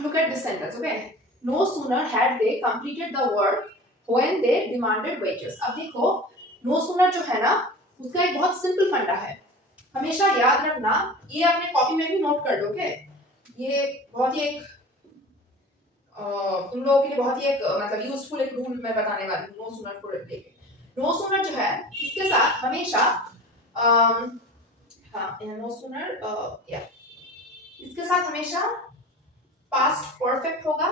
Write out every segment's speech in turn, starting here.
look at this sentence, okay? No sooner had they completed the work when they demanded wages. अब देखो no sooner जो है ना उसका एक बहुत सिंपल फंडा है, हमेशा याद रखना, ये अपने कॉपी में भी नोट कर लो, ओके? ये बहुत ही एक तुम लोगों के लिए बहुत ही एक मतलब यूजफुल एक रूल मैं बताने वाली हूँ नो सूनर को लेके। नो सूनर जो है इसके साथ हमेशा हाँ नो सूनर या इसके साथ हमेशा पास्ट परफेक्ट होगा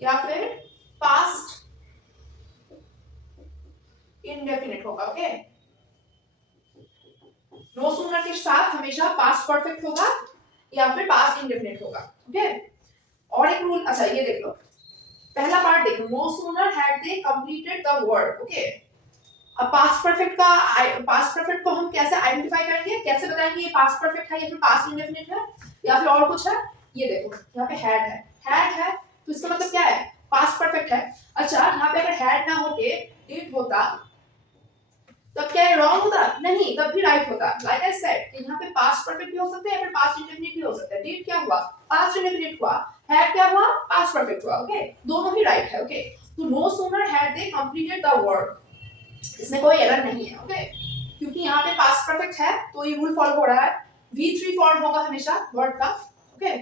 या फिर पास्ट इंडेफिनिट होगा, ओके? नो सूनर के साथ हमेशा पास्ट परफेक्ट होगा या फिर पास्ट इंडेफिनिट होगा, ओके? और एक रूल, अच्छा ये देख लो, पहला पार्ट देखो, no sooner had they completed the work, okay? अब पास्ट परफेक्ट को हम कैसे आइडेंटिफाई करेंगे, कैसे बताएंगे ये पास्ट परफेक्ट है या फिर पास्ट इंडेफिनिट है या फिर और कुछ है? ये देखो यहाँ पे हैड है तो इसका मतलब क्या है? पास्ट परफेक्ट है। अच्छा यहाँ पे अगर हैड ना होके डिड होता तब क्या रॉन्ग होता? नहीं, तब भी राइट होता। लाइक आई सेड कि यहाँ पे पास्ट परफेक्ट भी हो सकता है या फिर पास्ट इंडेफिनिट भी हो सकता है। डिड क्या हुआ? पास्ट इंडेफिनिट हुआ। हैड क्या हुआ? पास्ट परफेक्ट हुआ, ओके? दोनों ही राइट है, ओके? तो no sooner had they completed the work, इसमें कोई एरर नहीं है, ओके? क्योंकि यहाँ पे पास्ट परफेक्ट है तो ये रूल फॉलो हो रहा है, V3 फॉर्म होगा हमेशा वर्ड का, ओके?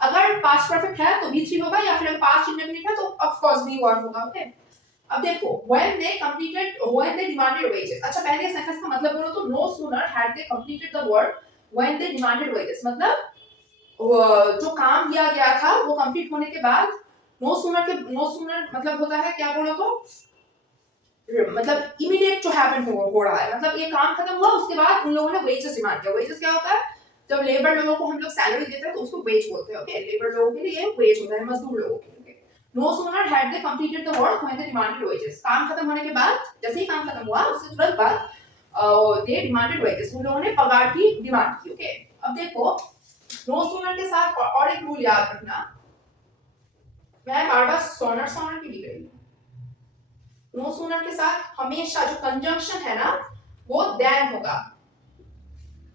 अगर पास्ट परफेक्ट है तो V3 होगा या फिर पास्ट इंडेफिनिट है तो ऑफ कोर्स V1 होगा, ओके? अब देखो when they demanded wages, अच्छा पहले सेंटेंस का मतलब बोलो तो no sooner had they completed the work when they demanded wages, मतलब जो काम दिया गया था वो कंप्लीट होने के बाद no sooner मतलब होता है क्या बोलो तो मतलब इमीडिएट जो हैपन हो रहा है, मतलब ये काम खत्म हुआ उसके बाद उन लोगों ने वेजेस डिमांड किया। वेजेस क्या होता है? जब लेबर लोगों को हम लोग सैलरी देते हैं तो उसको वेज बोलते हैं, ओके? लेबर लोगों के लिए वेज होता है, मजदूर लोगों के लिए। No sooner had they completed the work when they demanded wages, काम खत्म होने के बाद, जैसे ही काम खत्म हुआ उसके तुरंत बाद दे डिमांडेड वेजेस, उन लोगों ने पगार की डिमांड की, ओके? अब देखो नो सूनर के साथ और एक रूल याद रखना, मैं बार-बार सोनर की लिख रही हूं। नो सूनर के साथ हमेशा जो कंजंक्शन है ना वो देन होगा।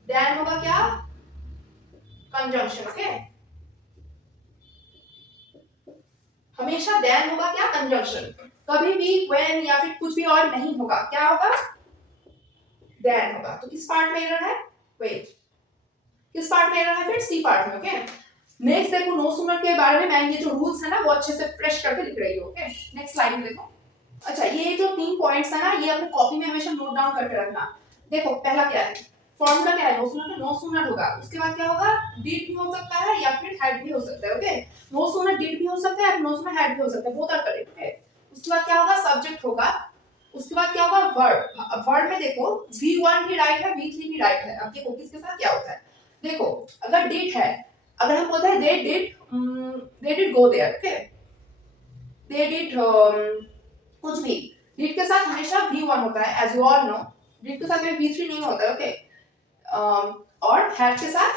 देन होगा क्या? Conjunction, okay? हमेशा देन होगा क्या? कंजंक्शन। कभी भी when या फिर कुछ भी और नहीं होगा, क्या होगा? देन होगा। तो किस पार्ट में एरर है? वेट, किस पार्ट में एरर है? फिर सी पार्ट में, ओके? नेक्स्ट देखो नो सूनर के बारे में मैं ये जो रूल्स है ना वो अच्छे से फ्रेश करके लिख रही हूँ, ओके? नेक्स्ट स्लाइड में देखो। अच्छा ये जो 3 पॉइंट्स है ना ये अपने कॉपी में हमेशा नोट डाउन करके रखना। देखो पहला क्या है? फॉर्मूला क्या है? नो सूनर होगा, उसके बाद क्या होगा? डिड भी हो सकता है या फिर हैड भी हो सकता है, ओके? नो सूनर डिड भी हो सकता है, नो सूनर हैड भी हो सकता है, बोथ आर करेक्ट, ओके? उसके बाद क्या होगा? सब्जेक्ट होगा, उसके बाद क्या होगा? वर्ब। अब वर्ब में देखो V1 भी राइट है, V3 भी राइट है। अब देखो किसके साथ क्या होता है? देखो अगर डिड है, अगर हम बोलते हैं they did go there, okay? they did कुछ भी, डिड के साथ हमेशा V1 होता है, as you all know. Did के साथ में V3 नहीं होता है, ओके? और हैड के साथ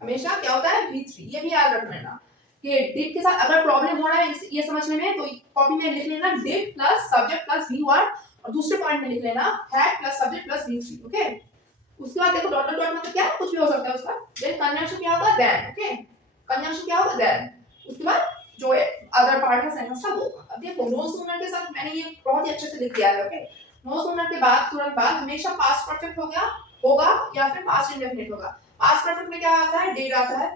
हमेशा क्या होता है? V3, ये भी याद रख लेना कि डिड के साथ अगर प्रॉब्लम हो रहा है ये समझने में तो कॉपी में लिख लेना did plus subject plus V1 और दूसरे पॉइंट में लिख लेना had plus subject plus V3, okay? उसके बाद देखो डॉट डॉट मतलब क्या? कुछ भी हो सकता है उसका। देन कंजंक्शन क्या होगा? Then, okay? कंजंक्शन क्या होगा? देन। उसके बाद जो अदर पार्ट है सेंटेंस का वो। अब देखो नो सूनर के साथ मैंने ये बहुत ही अच्छे से लिख दिया है, ओके? नो सूनर के बाद तुरंत बाद हमेशा पास्ट परफेक्ट होगा या फिर पास्ट इंडेफिनिट होगा। पास्ट परफेक्ट में क्या आता है? डिड आता है,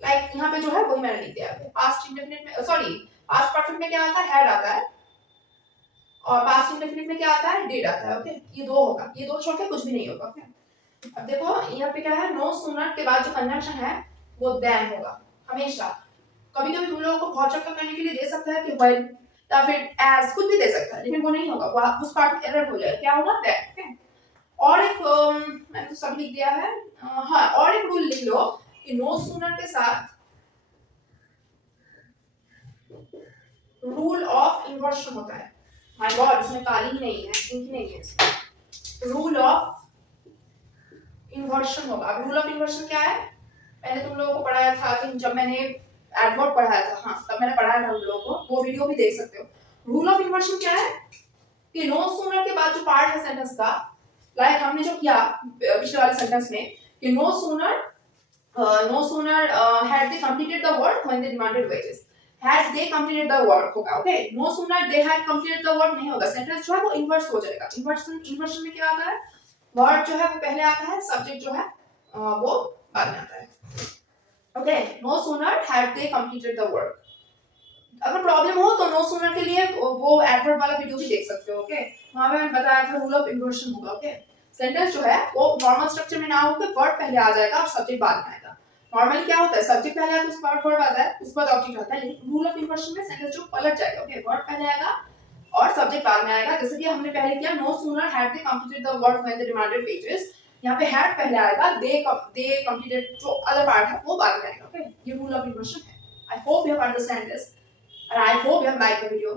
लाइक यहाँ पे जो है वही मैंने लिख दिया है। पास्ट इंडेफिनिट में सॉरी पास्ट परफेक्ट में क्या आता है? हैड आता है और पास्ट इंडेफिनिट में क्या आता है? डिड आता है, ओके? ये दो होगा, ये दो छोड़ के कुछ भी नहीं होगा, ओके? अब देखो यहाँ पे क्या है? नो सूनर के बाद जो कंजंक्शन है वो देन होगा हमेशा। कभी कभी तुम लोगों को बहुत चक्कर करने के लिए दे सकता है कि व्हेन या फिर एज, कुछ भी दे सकता है, लेकिन वो नहीं होगा, वो उस पार्ट में एरर हो जाएगा। क्या होगा? That, okay? और एक मैंने तो सब लिख दिया है, हाँ और एक रूल लिख लो कि नो सूनर के साथ रूल ऑफ इन्वर्शन होता है। माय गॉड इसमें काली ही नहीं है, पिंक ही नहीं है। रूल ऑफ इन्वर्शन होगा। रूल ऑफ इन्वर्शन क्या है? मैंने तुम लोगों को पढ़ाया था कि जब मैंने एडवर्ब पढ़ाया था, हाँ तब मैंने पढ़ाया था तुम लोगों को, वो वीडियो भी देख सकते हो। रूल ऑफ इन्वर्शन क्या है? कि नो सूनर के बाद जो पार्ट है सेंटेंस का, लाइक हमने जो किया पिछले वाले सेंटेंस में कि no sooner had had they completed the work when they demanded wages. Had they completed the work होगा, okay? No sooner they had completed the work नहीं होगा, सेंटेंस जो है वो इन्वर्स हो जाएगा. इन्वर्शन में क्या आता है? वर्ड जो है वो पहले आता है, सब्जेक्ट जो है वो बाद में आता है. Okay, no sooner had they completed the work. अगर प्रॉब्लम हो तो नो सूनर के लिए वो एडवर्ब वाला वीडियो भी देख सकते हो. ओके, वहां पे मैंने बताया था रूल ऑफ इन्वर्शन होगा. ओके, सेंटेंस जो है वो नॉर्मल स्ट्रक्चर में ना होकर वर्ड पहले आ जाएगा और सब्जेक्ट बाद में आएगा. नॉर्मली क्या होता है, सब्जेक्ट पहले आता है उसके बाद वर्ब आता है, उसके बाद ऑब्जेक्ट आता है. लेकिन रूल ऑफ इन्वर्शन में सेंटेंस जो पलट जाएगा. ओके, वर्ड पहले आएगा और सब्जेक्ट बाद में आएगा. जैसे कि हमने पहले किया, no sooner had they completed the work when they demanded wages. यहाँ पे हैड पहले आएगा, दे कंप्लीटेड जो अदर पार्ट है वो बाद में आएगा. ओके, ये रूल ऑफ इन्वर्शन है. I hope you have understand this and I hope you have liked the video.